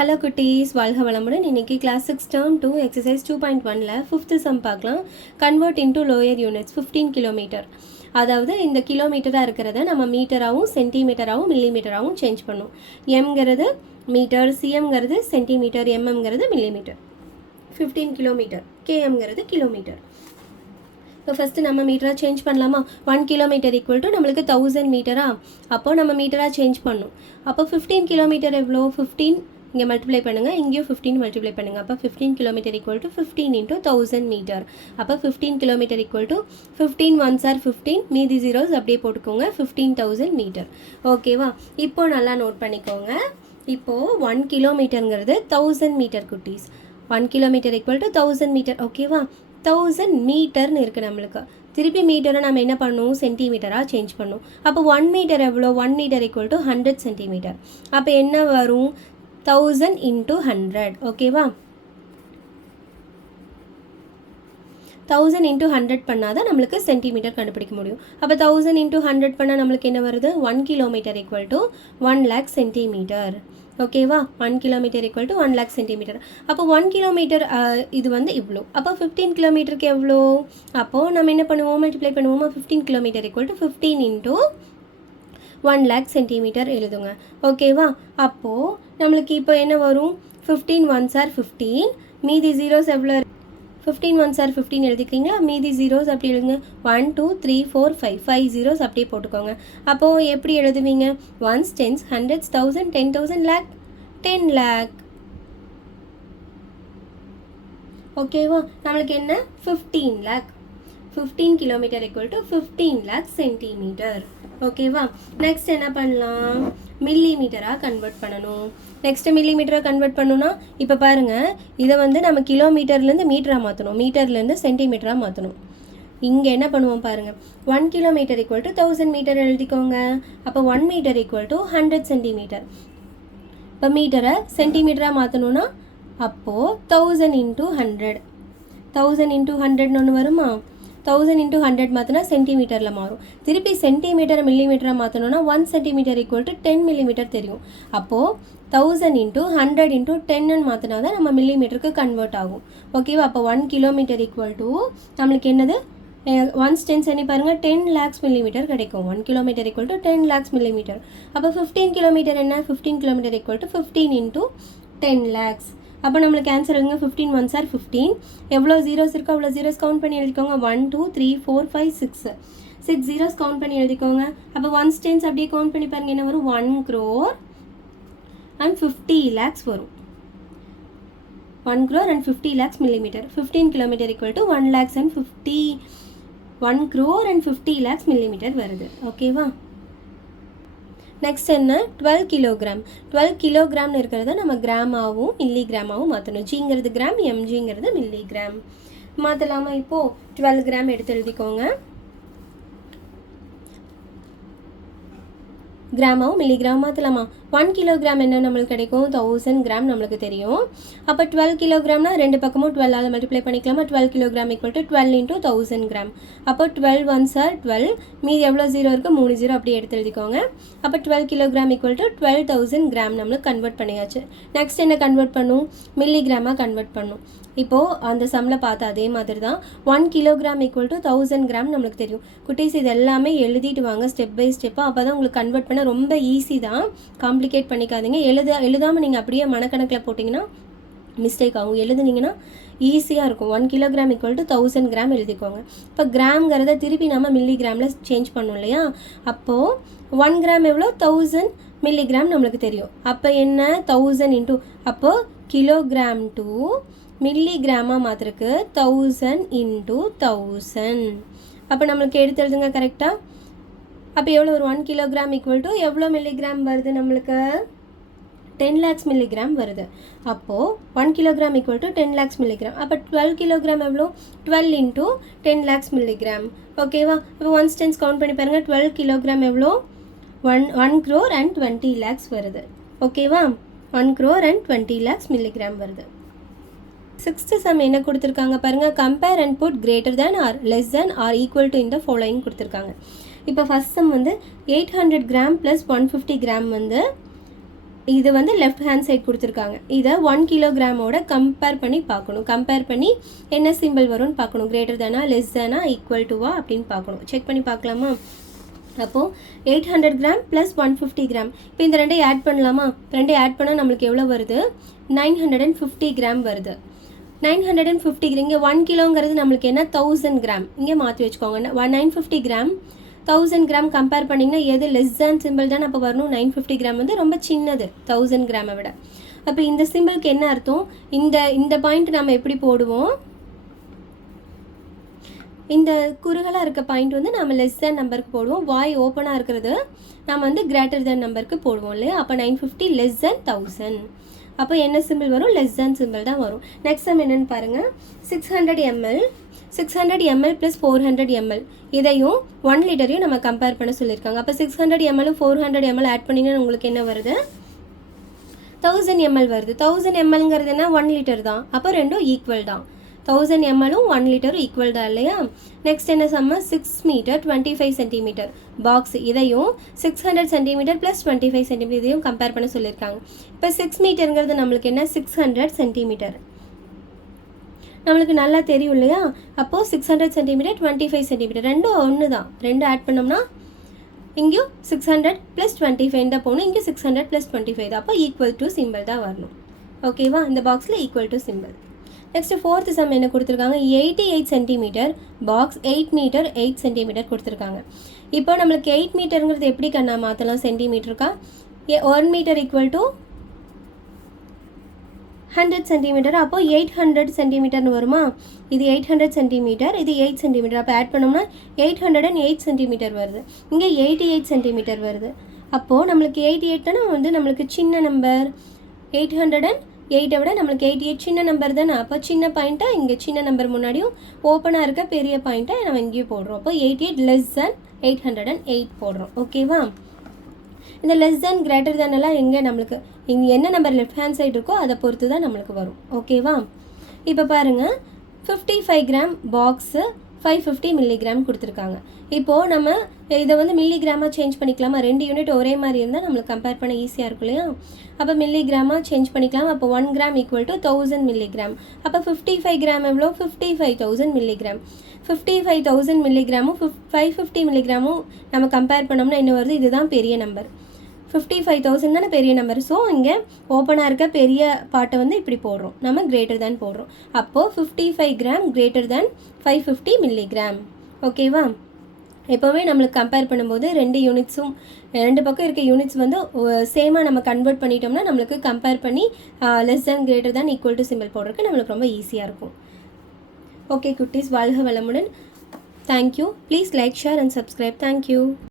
Hello குட்டீஸ், வாழ்க வளமுடன். இன்றைக்கி கிளாஸ் 6 டேர்ம் 2 எக்ஸசைஸ் 2.1ல் 5th சம் பார்க்கலாம். Convert into lower units 15 kilometre. அதாவது இந்த கிலோமீட்டராக இருக்கிறத நம்ம மீட்டராகவும் சென்டிமீட்டராகவும் மில்லிமீட்டராகவும் சேஞ்ச் பண்ணும். எம்ங்கிறது மீட்டர், சிஎம்ங்கிறது சென்டிமீட்டர், எம்எம்ங்கிறது மில்லிமீட்டர். 15 கிலோமீட்டர், கேஎம்ங்கிறது கிலோமீட்டர். இப்போ ஃபஸ்ட்டு நம்ம மீட்டராக சேஞ்ச் பண்ணலாமா? 1 கிலோமீட்டர் ஈக்குவல் டு நம்மளுக்கு 1000 மீட்டரா? அப்போது நம்ம மீட்டராக சேஞ்ச் பண்ணும். அப்போ 15 கிலோமீட்டர் எவ்வளோ? 15 இங்கே மல்டிப்ளை பண்ணுங்கள், இங்கேயும் 15 மல்டிப்ளை பண்ணுங்கள். அப்போ 15 kilometre equal to 15 into 1000 metre. அப்போ 15 kilometre equal to 15 ones or 15, மீதி ஜீரோஸ் அப்படியே போட்டுக்கோங்க, 15,000 மீட்டர். ஓகேவா? இப்போது நல்லா நோட் பண்ணிக்கோங்க. இப்போது 1 கிலோமீட்டருங்கிறது 1000 மீட்டர் குட்டீஸ். 1 கிலோமீட்டர் ஈக்குவல் டு 1000 மீட்டர். ஓகேவா? 1000 மீட்டர்னு இருக்குது நம்மளுக்கு. திருப்பி மீட்டரை நம்ம என்ன பண்ணுவோம்? சென்டிமீட்டராக சேஞ்ச் பண்ணும். அப்போ 1 மீட்டர் எவ்வளோ? 1 மீட்டர் ஈக்குவல் டு 100 சென்டிமீட்டர். அப்போ என்ன வரும்? 1000 into 100. ஓகேவா? 1000 into 100 பண்ணால் தான் நம்மளுக்கு சென்டிமீட்டர் கண்டுபிடிக்க முடியும். அப்போ 1000 into 100 பண்ணால் நம்மளுக்கு என்ன வருது? 1 kilometre equal to 1 lakh centimetre. ஓகேவா? 1 kilometre equal to 1 lakh centimetre. அப்போ 1 கிலோமீட்டர் இது வந்து இவ்வளோ. அப்போ 15 கிலோமீட்டருக்கு எவ்வளோ? அப்போது நம்ம என்ன பண்ணுவோம்? மல்டிப்ளை பண்ணுவோமா? 15 kilometre equal to 15 into 1 lakh centimetre எழுதுங்க. ஓகேவா? அப்போது நம்மளுக்கு இப்போ என்ன வரும்? 15 ஒன்ஸ் ஆர் 15, மீதி ஜீரோஸ் எவ்வளோ? 15 ஒன்ஸ் ஆர் 15 எழுதிக்கிறீங்களா? மீதி ஜீரோஸ் அப்படி எழுதுங்க. 1 2 3 4 5 5 ஜீரோஸ் அப்படியே போட்டுக்கோங்க. அப்போது எப்படி எழுதுவீங்க? Ones, tens, hundreds, 1000, 10,000, lakh, 10 lakh. ஓகேவா? நம்மளுக்கு என்ன? 15 lakh. 15 kilometre equal to 15 lakh centimetre. ஓகேவா? நெக்ஸ்ட் என்ன பண்ணலாம்? மில்லிமீட்டராக கன்வெர்ட் பண்ணணும். நெக்ஸ்ட்டு மில்லிமீட்டராக கன்வெர்ட் பண்ணணும்னா இப்போ பாருங்கள், இதை வந்து நம்ம கிலோமீட்டர்லேருந்து மீட்டராக மாற்றணும், மீட்டர்லேருந்து சென்டிமீட்டராக மாற்றணும். இங்கே என்ன பண்ணுவோம் பாருங்கள், 1 கிலோமீட்டர் ஈக்குவல் டு 1000 மீட்டர் எழுதிக்கோங்க. அப்போ 1 மீட்டர் ஈக்குவல் டு 100 சென்டிமீட்டர். இப்போ மீட்டரை சென்டிமீட்டராக மாற்றணுன்னா அப்போது 1000 into 100. 1000 into 100ன்னு ஒன்று வருமா? 1000 into 100 மாற்றினா சென்டிமீட்டரில் மாறும். திருப்பி சென்டிமீட்டரை மில்லிமீட்டராக மாற்றணும்னா 1 சென்டிமீட்டர் ஈக்குவல் டு 10 மில்லிமீட்டர் தெரியும். அப்போது 1000 into 100 into 10ன்னு மாற்றினா தான் நம்ம மில்லிமீட்டருக்கு கன்வெர்ட் ஆகும். ஓகேவா? அப்போ 1 கிலோமீட்டர் ஈக்குவல் டு நம்மளுக்கு என்னது? 1 10 பண்ணி பாருங்கள், 10 lakhs மில்லிமீட்டர் கிடைக்கும். 1 kilometre equal to 10 lakhs millimetre. அப்போ 15 கிலோமீட்டர் என்ன? 15 kilometre equal to 15 into 10 lakhs. அப்போ நம்மளுக்கு ஆன்சர் எழுதுங்க. 15 ஒன்ஸ் ஆர் 15, எவ்வளோ ஜீரோஸ் இருக்கோ அவ்வளோ ஜீரோஸ் கவுண்ட் பண்ணி எழுதிக்கோங்க. 1 2 3 4 5 6 ஜீரோஸ் கவுண்ட் பண்ணி எழுதிக்கோங்க. அப்போ 1 டென்ஸ் அப்படியே கவுண்ட் பண்ணி பாருங்கள், என்ன வரும்? 1 crore and 50 lakhs வரும். 1 crore and 50 lakhs millimetre. 15 kilometre equal to 1 lakhs and 50, 1 crore and 50 lakhs millimetre வருது. ஓகேவா? நெக்ஸ்ட் என்ன? 12 கிலோகிராம். 12 கிலோகிராம்னு இருக்கிறத நம்ம கிராமாவும் மில்லிகிராமாவும் மாற்றணும். ஜிங்கிறது கிராம், எம்ஜிங்கிறது மில்லிகிராம். மாற்றலாமா? இப்போது 12 கிராம் எடுத்து எழுதிக்கோங்க. கிராமாவும் மில்லிகிராம் மாற்றலாமா? 1 கிலோகிராம் என்ன நம்மளுக்கு கிடைக்கும்? 1000 கிராம் நம்மளுக்கு தெரியும். அப்போ 12 கிலோகிராம்னா ரெண்டு பக்கமும் 12ஆல் மல்டிப்ளை பண்ணிக்கலாமா? 12 kilogram equal to 12 into 1000 gram. அப்போ 12 ஒன்ஸ் ஆர் 12, மீதி எவ்வளோ ஜீரோ இருக்குது? 3 ஜீரோ அப்படியே எடுத்து எழுதிக்கோங்க. அப்போ 12 கிலோகிராம் ஈக்குவல் டு 12,000 கிராம் நம்மளுக்கு கன்வெர்ட் பண்ணியாச்சு. நெக்ஸ்ட் என்ன கன்வெர்ட் பண்ணும்? மில்லிகிராமாக கன்வெர்ட் பண்ணும். இப்போது அந்த சம்மில் பார்த்தா அதே மாதிரி தான். 1 கிலோகிராம் ஈக்குவல் டு 1000 கிராம் நம்மளுக்கு தெரியும். குட்டீஸ் இது எல்லாமே எழுதிட்டு வாங்க ஸ்டெப் பை ஸ்டெப்பாக. அப்போ தான் உங்களுக்கு கன்வெர்ட் பண்ண ரொம்ப ஈஸி தான். காம்ப்ளிகேட் பண்ணிக்காதீங்க. எழுதாமல் நீங்கள் அப்படியே மனக்கணக்கில் போட்டிங்கன்னா மிஸ்டேக் ஆகும். எழுதுனீங்கன்னா ஈஸியாக இருக்கும். 1 கிலோகிராம் ஈக்குவல் டு 1000 கிராம் எழுதிக்கோங்க. இப்போ கிராம்ங்கிறத திருப்பி நம்ம மில்லிகிராமில் சேஞ்ச் பண்ணோம் இல்லையா? அப்போது 1 கிராம் எவ்வளோ? 1000 மில்லிகிராம் நம்மளுக்கு தெரியும். அப்போ என்ன? 1000 இன்ட்டு, அப்போது கிலோகிராம் டு மில்லிகிராமாக மாத்திருக்கு 1000 into 1000. அப்போ நம்மளுக்கு எடுத்து எழுதுங்க கரெக்டாக. அப்போ எவ்வளோ ஒரு 1 கிலோகிராம் ஈக்குவல் டு எவ்வளோ மில்லிகிராம் வருது? நம்மளுக்கு 10 lakhs மில்லிகிராம் வருது. அப்போது 1 kilogram equal to 10 lakhs milligram. அப்போ 12 கிலோகிராம் எவ்வளோ? 12 into 10 lakhs மில்லிகிராம். ஓகேவா? இப்போ 1 டென்ஸ் கவுண்ட் பண்ணி பாருங்கள். 12 கிலோகிராம் எவ்வளோ? 1 crore and 20 lakhs வருது. ஓகேவா? 1 crore and 20 lakhs மில்லிகிராம் வருது. 6th சம் என்ன கொடுத்துருக்காங்க பாருங்கள். Compare and put greater than or less than or equal to இந்த ஃபாலோயிங் கொடுத்துருக்காங்க. இப்போ ஃபஸ்ட் சம் வந்து 800 கிராம் ப்ளஸ் 150 கிராம் வந்து இது வந்து லெஃப்ட் ஹேண்ட் சைட் கொடுத்துருக்காங்க. இதை 1 கிலோகிராமோட கம்பேர் பண்ணி பார்க்கணும். கம்பேர் பண்ணி என்ன சிம்பிள் வரும்னு பார்க்கணும். கிரேட்டர் தானா, லெஸ் தானா, ஈக்குவல் டுவா அப்படின்னு பார்க்கணும். செக் பண்ணி பார்க்கலாமா? அப்போது 800 கிராம் ப்ளஸ் 150 கிராம். இப்போ இந்த ரெண்டையும் ஆட் பண்ணலாமா? ரெண்டையும் ஆட் பண்ணால் நம்மளுக்கு எவ்வளோ வருது? 950 கிராம் வருது. 950 கிராம். இங்கே 1 கிலோங்கிறது நம்மளுக்கு என்ன? 1000 கிராம். இங்கே மாற்றி வச்சுக்கோங்க. 950 கிராம் 1000 கிராம் கம்பேர் பண்ணிங்கன்னா எது லெஸ் தேன் சிம்பிள் தான் அப்போ வரணும். 950 கிராம் வந்து ரொம்ப சின்னது 1000 கிராமை விட. அப்போ இந்த சிம்பிளுக்கு என்ன அர்த்தம்? இந்த பாயிண்ட் நம்ம எப்படி போடுவோம்? இந்த குறுகலாக இருக்க பாயிண்ட் வந்து நம்ம லெஸ் தேன் நம்பருக்கு போடுவோம். வாய் ஓப்பனாக இருக்கிறது நம்ம வந்து கிரேட்டர் தேன் நம்பருக்கு போடுவோம் இல்லையா? அப்போ 950 லெஸ் தேன் 1000. அப்போ என்ன சிம்பிள் வரும்? லெஸ் தேன் சிம்பிள் தான் வரும். நெக்ஸ்ட் நம்ம என்னென்னு பாருங்கள். 600 ml ப்ளஸ் 400 ml இதையும் 1 லிட்டரையும் நம்ம கம்பேர் பண்ண சொல்லியிருக்காங்க. அப்போ 600 ml 400 ml ஆட் பண்ணிங்கன்னா உங்களுக்கு என்ன வருது? 1000 ml வருது. 1000 mlங்கிறது என்ன? 1 லிட்டர் தான். அப்போ ரெண்டும் ஈக்குவல் தான். 1000 mlம் 1 லிட்டரும் ஈக்குவல் தான் இல்லையா? நெக்ஸ்ட் என்ன சம்ம? 6 மீட்டர் 25 சென்டிமீட்டர் பாக்ஸ் இதையும் 600 சென்டிமீட்டர் ப்ளஸ் 25 சென்டிமீட்டர் இதையும் கம்பேர் பண்ண சொல்லியிருக்காங்க. இப்போ 6 மீட்டருங்கிறது நம்மளுக்கு என்ன? 600 சென்டிமீட்டர் நம்மளுக்கு நல்லா தெரியும் இல்லையா? அப்போது 600 சென்டிமீட்டர் 25 சென்டிமீட்டர் ரெண்டும் ஒன்று தான். ரெண்டு ஆட் பண்ணோம்னா இங்கேயும் 600 ப்ளஸ் 25 தான் போகணும். இங்கே 600 ப்ளஸ் 25 தான். அப்போ ஈக்குவல் டு சிம்பிள் தான் வரணும். ஓகேவா? இந்த பாக்ஸில் equal to simple. Next fourth some என்ன கொடுத்துருக்காங்க? 88 சென்டிமீட்டர் பாக்ஸ் 8 மீட்டர் 8 சென்டிமீட்டர் கொடுத்துருக்காங்க. இப்போ நம்மளுக்கு 8 மீட்டருங்கிறது எப்படி கண்ணா மாற்றலாம்? சென்டிமீட்டருக்கா? 1 மீட்டர் ஈக்குவல் டு 100 சென்டிமீட்டர். அப்போ 800 சென்டிமீட்டர்னு வருமா? இது 800 சென்டிமீட்டர், இது 8 சென்டிமீட்டர். அப்போ ஆட் பண்ணோம்னா 808 சென்டிமீட்டர் வருது. இங்கே 88 சென்டிமீட்டர் வருது. அப்போது நம்மளுக்கு 88 தானே வந்து நம்மளுக்கு சின்ன நம்பர். 808 விட நம்மளுக்கு 88 சின்ன நம்பர் தானே. அப்போ சின்ன பாயிண்ட்டாக இங்கே சின்ன நம்பர் முன்னாடியும் ஓப்பனாக இருக்க பெரிய பாயிண்ட்டாக நம்ம இங்கேயும் போடுறோம். அப்போ 88 லெஸ் தேன் 808 போடுறோம். ஓகேவா? இந்த லெஸ் தேன் கிரேட்டர் தேன் எல்லாம் எங்கே நம்மளுக்கு இங்கே என்ன நம்பர் லெஃப்ட் ஹேண்ட் சைடு இருக்கோ அதை பொறுத்து தான் நம்மளுக்கு வரும். ஓகேவா? இப்போ பாருங்கள் 55 கிராம் பாக்ஸு 550 மில்லிகிராம் கொடுத்துருக்காங்க. இப்போது நம்ம இதை வந்து மில்லிகிராமாக சேஞ்ச் பண்ணிக்கலாமா? 2 யூனிட் ஒரே மாதிரி இருந்தால் நம்மளுக்கு கம்பேர் பண்ண ஈஸியாக இருக்கும் இல்லையா? அப்போ மில்லிகிராமாக சேஞ்ச் பண்ணிக்கலாம். அப்போ 1 கிராம் ஈக்குவல் டு 1000 மில்லிகிராம். அப்போ 55 கிராம் எவ்வளோ? 55,000 மில்லிகிராம். 55,000 மில்லிகிராமும் 550 மில்லிகிராமும் நம்ம கம்பேர் பண்ணோம்னா என்ன வருது? இதுதான் பெரிய நம்பர். 55,000 தானே பெரிய நம்பர். ஸோ இங்கே ஓப்பனாக இருக்க பெரிய பாட்டை வந்து இப்படி போடுறோம். நம்ம கிரேட்டர் தேன் போடுறோம். அப்போது 55 கிராம் கிரேட்டர் தேன் 550 மில்லிகிராம். ஓகேவா? எப்போவுமே நம்மளுக்கு கம்பேர் பண்ணும்போது ரெண்டு பக்கம் இருக்க யூனிட்ஸ் வந்து சேமாக நம்ம கன்வெர்ட் பண்ணிட்டோம்னா நம்மளுக்கு கம்பேர் பண்ணி less than greater than equal to simple போடுறதுக்கு நம்மளுக்கு ரொம்ப ஈஸியாக இருக்கும். ஓகே குட்டீஸ், வாழ்க வளமுடன். Thank you. Please like, share and subscribe. Thank you.